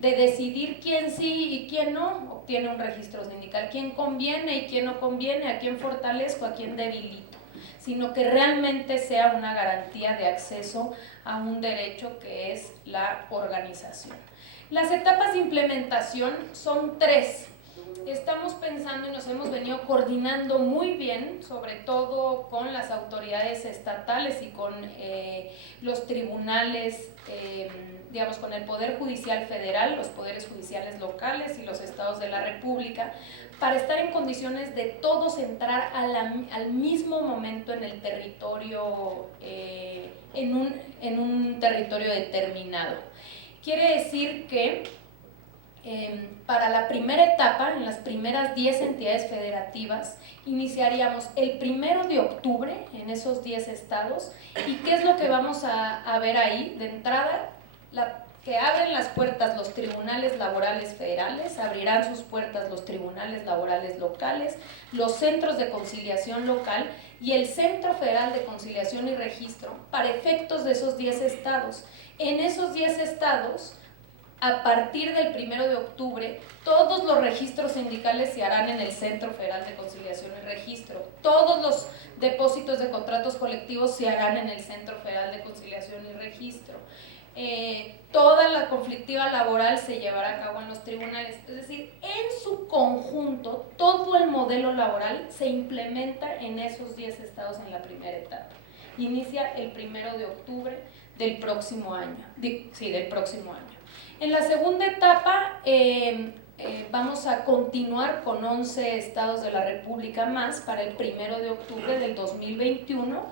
de decidir quién sí y quién no obtiene un registro sindical, quién conviene y quién no conviene, a quién fortalezco, a quién debilito, sino que realmente sea una garantía de acceso a un derecho que es la organización. Las etapas de implementación son 3. Estamos pensando y nos hemos venido coordinando muy bien, sobre todo con las autoridades estatales y con los tribunales, digamos, con el Poder Judicial Federal, los poderes judiciales locales y los estados de la República, para estar en condiciones de todos entrar al mismo momento en el territorio, en un territorio determinado. Quiere decir que para la primera etapa, en las primeras 10 entidades federativas, iniciaríamos el 1 de octubre en esos 10 estados. ¿Y qué es lo que vamos a ver ahí? De entrada, que abren las puertas los tribunales laborales federales, abrirán sus puertas los tribunales laborales locales, los centros de conciliación local y el Centro Federal de Conciliación y Registro para efectos de esos 10 estados. En esos 10 estados, a partir del 1 de octubre, todos los registros sindicales se harán en el Centro Federal de Conciliación y Registro. Todos los depósitos de contratos colectivos se harán en el Centro Federal de Conciliación y Registro. Toda la conflictiva laboral se llevará a cabo en los tribunales. Es decir, en su conjunto, todo el modelo laboral se implementa en esos 10 estados en la primera etapa. Inicia el 1 de octubre del próximo año. Del próximo año. En la segunda etapa vamos a continuar con 11 estados de la República más para el 1 de octubre del 2021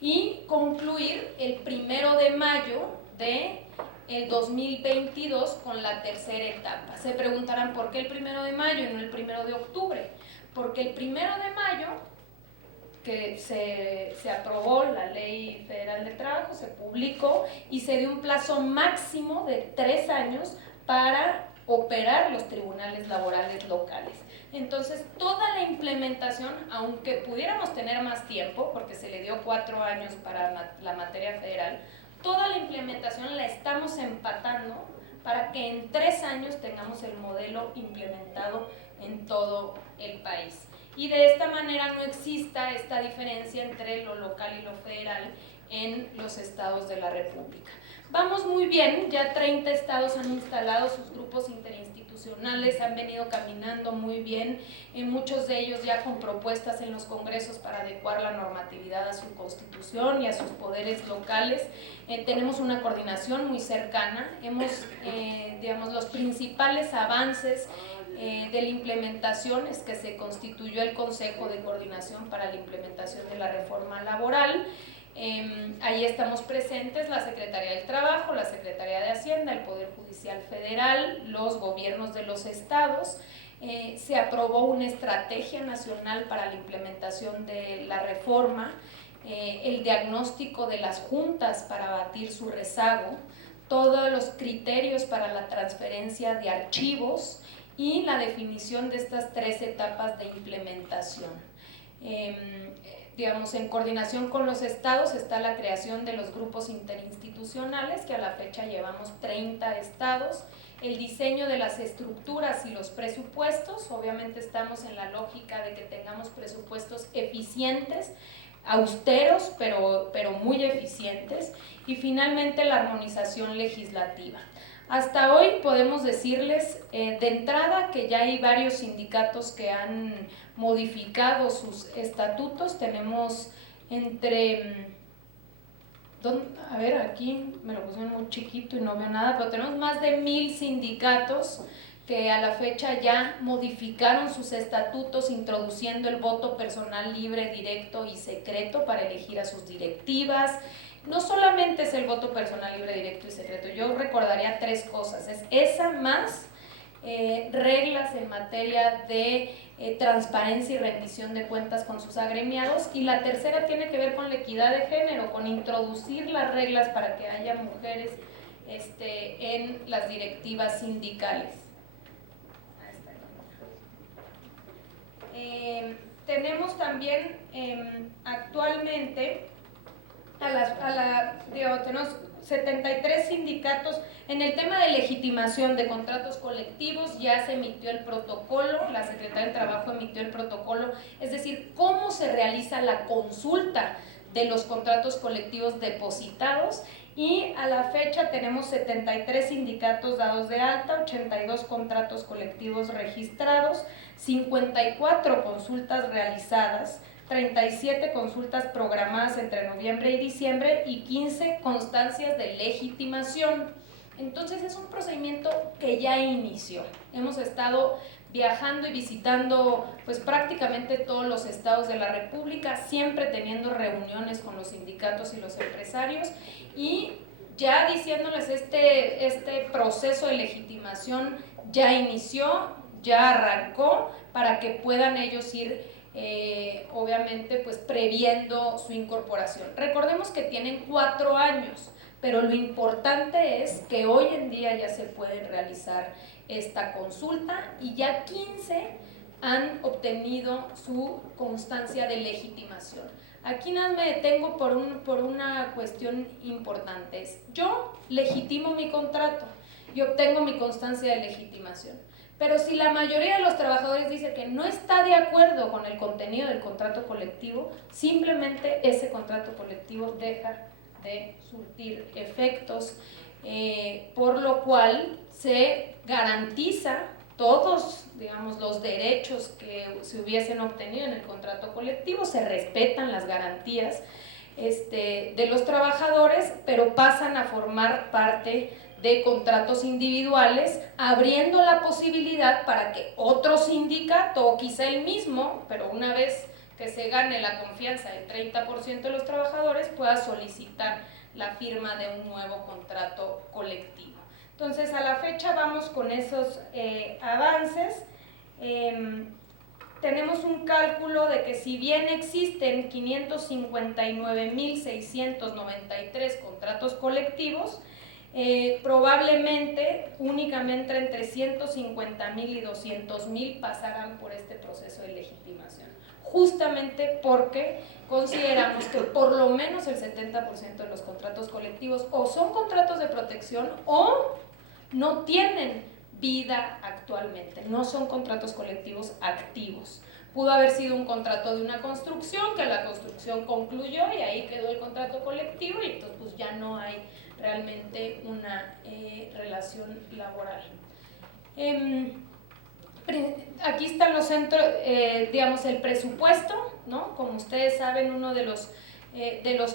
y concluir el 1 de mayo del 2022 con la tercera etapa. Se preguntarán por qué el 1 de mayo y no el 1 de octubre. Porque el 1 de mayo, que se aprobó la Ley Federal de Trabajo, se publicó y se dio un plazo máximo de 3 años para operar los tribunales laborales locales. Entonces, toda la implementación, aunque pudiéramos tener más tiempo, porque se le dio 4 años para la materia federal, toda la implementación la estamos empatando para que en 3 años tengamos el modelo implementado en todo el país. Y de esta manera no exista esta diferencia entre lo local y lo federal en los estados de la República. Vamos muy bien, ya 30 estados han instalado sus grupos interinstitucionales, han venido caminando muy bien, muchos de ellos ya con propuestas en los congresos para adecuar la normatividad a su constitución y a sus poderes locales. Tenemos una coordinación muy cercana, digamos, los principales avances de la implementación es que se constituyó el Consejo de Coordinación para la Implementación de la Reforma Laboral. Ahí estamos presentes la Secretaría del Trabajo, la Secretaría de Hacienda, el Poder Judicial Federal, los gobiernos de los estados. Se aprobó una estrategia nacional para la implementación de la reforma, el diagnóstico de las juntas para abatir su rezago, todos los criterios para la transferencia de archivos y la definición de estas 3 etapas de implementación. Digamos, en coordinación con los estados está la creación de los grupos interinstitucionales, que a la fecha llevamos 30 estados, el diseño de las estructuras y los presupuestos. Obviamente estamos en la lógica de que tengamos presupuestos eficientes, austeros, pero muy eficientes, y finalmente la armonización legislativa. Hasta hoy podemos decirles de entrada que ya hay varios sindicatos que han modificado sus estatutos. Tenemos a ver, aquí me lo pusieron muy chiquito y no veo nada, pero tenemos más de 1000 sindicatos que a la fecha ya modificaron sus estatutos introduciendo el voto personal libre, directo y secreto para elegir a sus directivas. No solamente es el voto personal libre, directo y secreto, yo recordaría 3 cosas, es esa más reglas en materia de transparencia y rendición de cuentas con sus agremiados, y la tercera tiene que ver con la equidad de género, con introducir las reglas para que haya mujeres en las directivas sindicales. Tenemos también actualmente tenemos 73 sindicatos. En el tema de legitimación de contratos colectivos ya se emitió el protocolo, la Secretaría del Trabajo emitió el protocolo, es decir, cómo se realiza la consulta de los contratos colectivos depositados, y a la fecha tenemos 73 sindicatos dados de alta, 82 contratos colectivos registrados, 54 consultas realizadas, 37 consultas programadas entre noviembre y diciembre y 15 constancias de legitimación. Entonces es un procedimiento que ya inició. Hemos estado viajando y visitando pues prácticamente todos los estados de la República, siempre teniendo reuniones con los sindicatos y los empresarios, y ya diciéndoles este proceso de legitimación ya inició, ya arrancó, para que puedan ellos ir obviamente pues previendo su incorporación. Recordemos que tienen 4 años, pero lo importante es que hoy en día ya se puede realizar esta consulta y ya 15 han obtenido su constancia de legitimación. Aquí nada me detengo por una cuestión importante. Yo legitimo mi contrato y obtengo mi constancia de legitimación. Pero si la mayoría de los trabajadores dice que no está de acuerdo con el contenido del contrato colectivo, simplemente ese contrato colectivo deja de surtir efectos, por lo cual se garantiza todos, digamos, los derechos que se hubiesen obtenido en el contrato colectivo, se respetan las garantías de los trabajadores, pero pasan a formar parte de contratos individuales, abriendo la posibilidad para que otro sindicato, o quizá el mismo, pero una vez que se gane la confianza del 30% de los trabajadores, pueda solicitar la firma de un nuevo contrato colectivo. Entonces, a la fecha vamos con esos avances. Tenemos un cálculo de que si bien existen 559.693 contratos colectivos, probablemente únicamente entre 150.000 y 200.000 pasarán por este proceso de legitimación, justamente porque consideramos que por lo menos el 70% de los contratos colectivos o son contratos de protección o no tienen vida actualmente, no son contratos colectivos activos. Pudo haber sido un contrato de una construcción, que la construcción concluyó y ahí quedó el contrato colectivo, y entonces pues ya no hay realmente una relación laboral. Aquí están los centros, digamos, el presupuesto, ¿no? Como ustedes saben, uno de los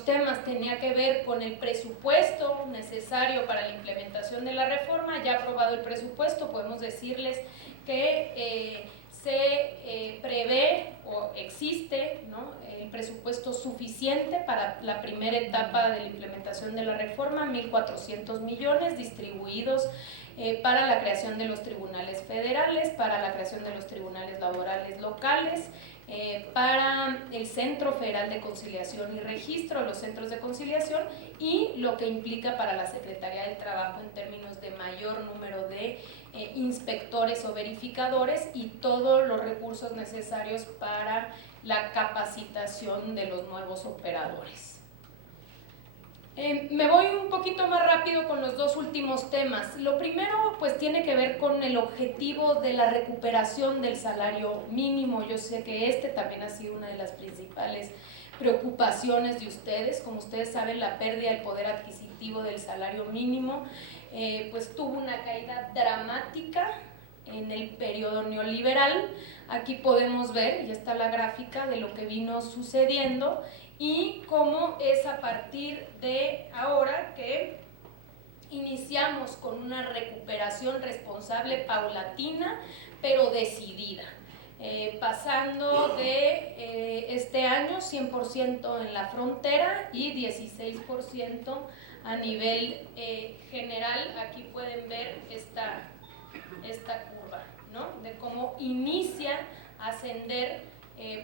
temas tenía que ver con el presupuesto necesario para la implementación de la reforma. Ya aprobado el presupuesto, podemos decirles que se prevé o existe, ¿no?, el presupuesto suficiente para la primera etapa de la implementación de la reforma, 1.400 millones distribuidos para la creación de los tribunales federales, para la creación de los tribunales laborales locales, para el Centro Federal de Conciliación y Registro, los centros de conciliación, y lo que implica para la Secretaría del Trabajo en términos de mayor número de inspectores o verificadores y todos los recursos necesarios para la capacitación de los nuevos operadores. Me voy un poquito más rápido con los dos últimos temas. Lo primero pues tiene que ver con el objetivo de la recuperación del salario mínimo. Yo sé que también ha sido una de las principales preocupaciones de ustedes. Como ustedes saben, la pérdida del poder adquisitivo del salario mínimo pues tuvo una caída dramática en el periodo neoliberal. Aquí podemos ver, ya está la gráfica de lo que vino sucediendo y cómo es a partir de ahora que iniciamos con una recuperación responsable, paulatina, pero decidida. Pasando de este año 100% en la frontera y 16% a nivel general. Aquí pueden ver esta curva, ¿no?, de cómo inicia a ascender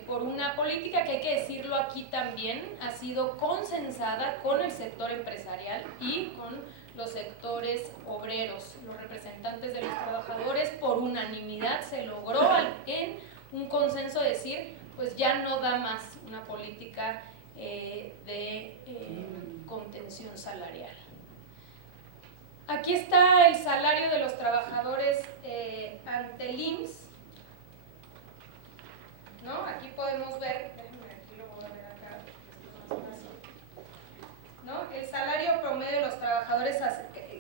por una política que, hay que decirlo aquí también, ha sido consensada con el sector empresarial y con los sectores obreros. Los representantes de los trabajadores, por unanimidad, se logró en un consenso decir, pues ya no da más una política de contención salarial. Aquí está el salario de los trabajadores ante el IMSS, ¿no? Aquí podemos ver, déjenme aquí lo voy a ver acá, esto es más fácil, ¿no? El salario promedio de los trabajadores,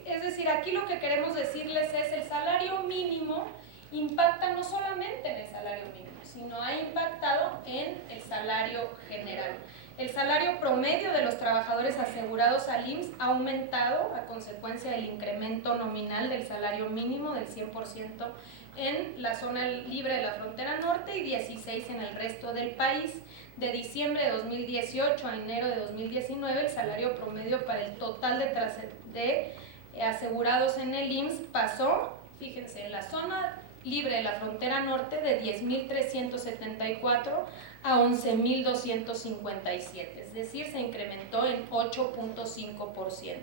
es decir, aquí lo que queremos decirles es el salario mínimo impacta no solamente en el salario mínimo, sino ha impactado en el salario general. El salario promedio de los trabajadores asegurados al IMSS ha aumentado a consecuencia del incremento nominal del salario mínimo del 100% en la zona libre de la frontera norte y 16% en el resto del país. De diciembre de 2018 a enero de 2019, el salario promedio para el total de asegurados en el IMSS pasó, fíjense, en la zona libre de la frontera norte de 10.374 a 11.257, es decir, se incrementó en 8.5%.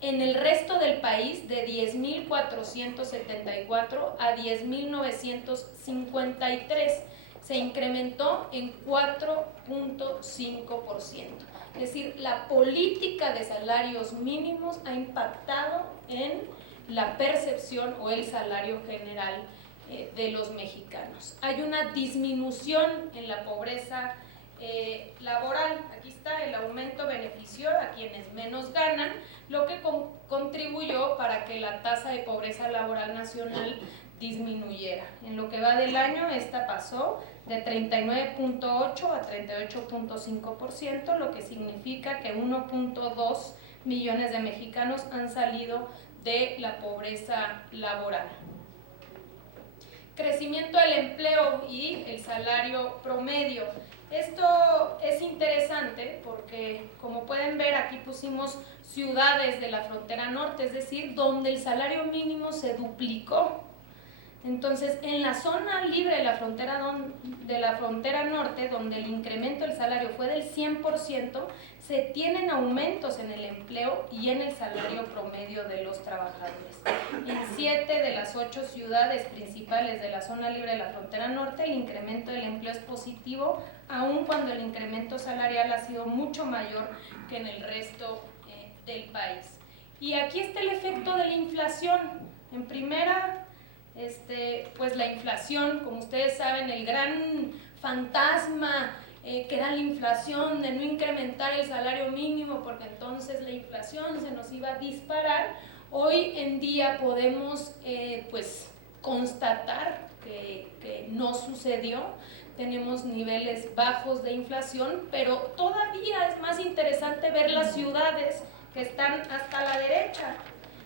En el resto del país, de 10.474 a 10.953, se incrementó en 4.5%. Es decir, la política de salarios mínimos ha impactado en la percepción o el salario general de los mexicanos. Hay una disminución en la pobreza laboral. Aquí está, el aumento benefició a quienes menos ganan, lo que contribuyó para que la tasa de pobreza laboral nacional disminuyera. En lo que va del año, esta pasó de 39.8 a 38.5%, lo que significa que 1.2 millones de mexicanos han salido de la pobreza laboral. Crecimiento del empleo y el salario promedio. Esto es interesante porque, como pueden ver, aquí pusimos ciudades de la frontera norte, es decir, donde el salario mínimo se duplicó. Entonces, en la zona libre de la frontera norte, donde el incremento del salario fue del 100%, se tienen aumentos en el empleo y en el salario promedio de los trabajadores. En 7 de las 8 ciudades principales de la zona libre de la frontera norte, el incremento del empleo es positivo, aun cuando el incremento salarial ha sido mucho mayor que en el resto del país. Y aquí está el efecto de la inflación. En primera, pues la inflación, como ustedes saben, el gran fantasma que era la inflación, de no incrementar el salario mínimo porque entonces la inflación se nos iba a disparar. Hoy en día podemos pues constatar que no sucedió. Tenemos niveles bajos de inflación, pero todavía es más interesante ver las ciudades que están hasta la derecha.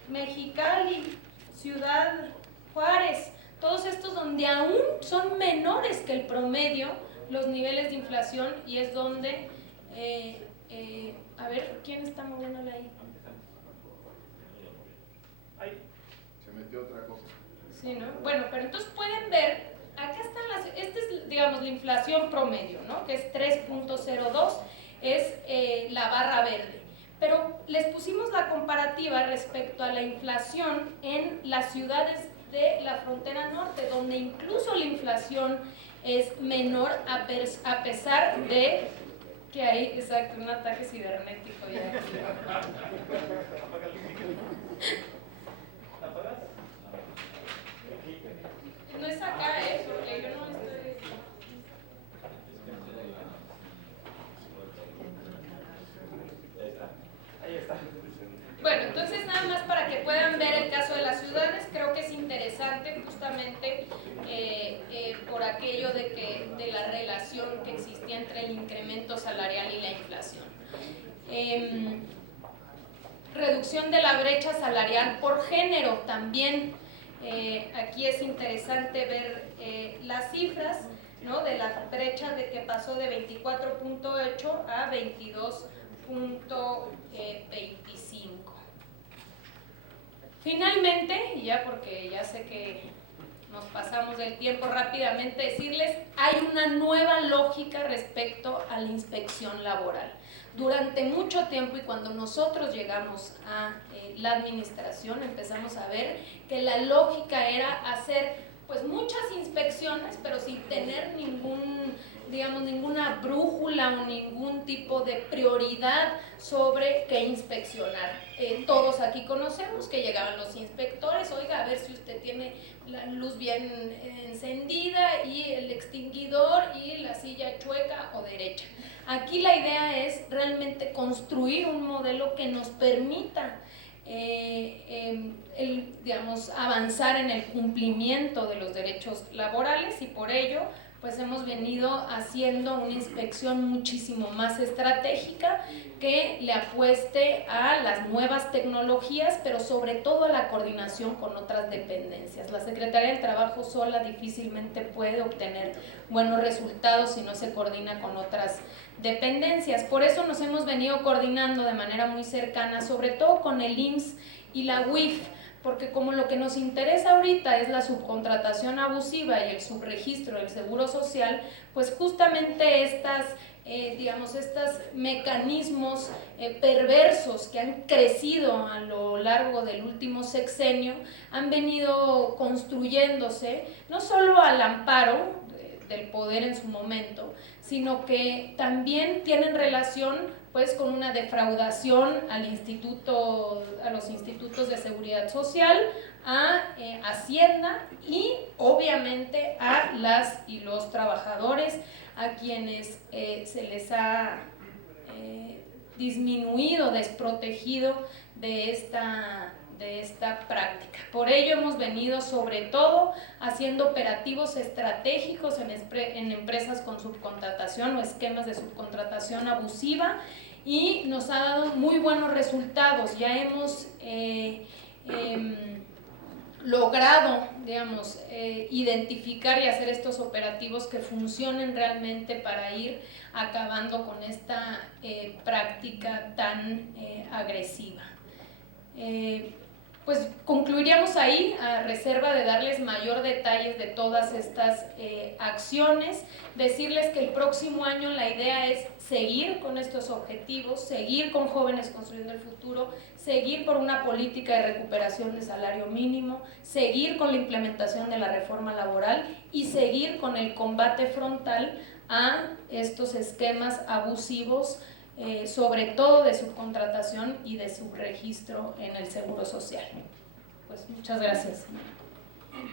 Mexicali, Ciudad Juárez, todos estos donde aún son menores que el promedio los niveles de inflación, y es donde, a ver, ¿quién está moviéndole ahí? Se metió otra cosa. Sí, ¿no? Bueno, pero entonces pueden ver, acá están esta es, digamos, la inflación promedio, ¿no? Que es 3.02, es la barra verde. Pero les pusimos la comparativa respecto a la inflación en las ciudades de la frontera norte, donde incluso la inflación es menor a pesar de que hay, exacto, un ataque cibernético ya aquí. No es acá, porque yo no estoy... Ahí está. Bueno, entonces nada más para que puedan ver el caso de las ciudades, creo que es interesante justamente por aquello de la relación que existía entre el incremento salarial y la inflación. Reducción de la brecha salarial por género también. Aquí es interesante ver las cifras, ¿no? De la brecha de que pasó de 24.8 a 22.25. Finalmente, y ya porque ya sé que nos pasamos del tiempo, rápidamente decirles, hay una nueva lógica respecto a la inspección laboral. Durante mucho tiempo, y cuando nosotros llegamos a la administración, empezamos a ver que la lógica era hacer pues muchas inspecciones, pero sin tener digamos, ninguna brújula o ningún tipo de prioridad sobre qué inspeccionar. Todos aquí conocemos que llegaban los inspectores, oiga, a ver si usted tiene la luz bien encendida y el extinguidor y la silla chueca o derecha. Aquí la idea es realmente construir un modelo que nos permita digamos, avanzar en el cumplimiento de los derechos laborales, y por ello pues hemos venido haciendo una inspección muchísimo más estratégica que le apueste a las nuevas tecnologías, pero sobre todo a la coordinación con otras dependencias. La Secretaría del Trabajo sola difícilmente puede obtener buenos resultados si no se coordina con otras dependencias. Por eso nos hemos venido coordinando de manera muy cercana, sobre todo con el IMSS y la UIF, porque como lo que nos interesa ahorita es la subcontratación abusiva y el subregistro del Seguro Social, pues justamente digamos, estos mecanismos perversos que han crecido a lo largo del último sexenio han venido construyéndose no solo al amparo del poder en su momento, sino que también tienen relación pues con una defraudación a los institutos de seguridad social, a Hacienda y obviamente a las y los trabajadores, a quienes se les ha disminuido, desprotegido de esta práctica. Por ello hemos venido sobre todo haciendo operativos estratégicos en empresas con subcontratación o esquemas de subcontratación abusiva, y nos ha dado muy buenos resultados. Ya hemos logrado, digamos, identificar y hacer estos operativos que funcionen realmente para ir acabando con esta práctica tan agresiva. Pues concluiríamos ahí, a reserva de darles mayor detalles de todas estas acciones, decirles que el próximo año la idea es seguir con estos objetivos, seguir con Jóvenes Construyendo el Futuro, seguir por una política de recuperación de salario mínimo, seguir con la implementación de la reforma laboral y seguir con el combate frontal a estos esquemas abusivos, sobre todo de subcontratación y de subregistro en el Seguro Social. Pues muchas gracias.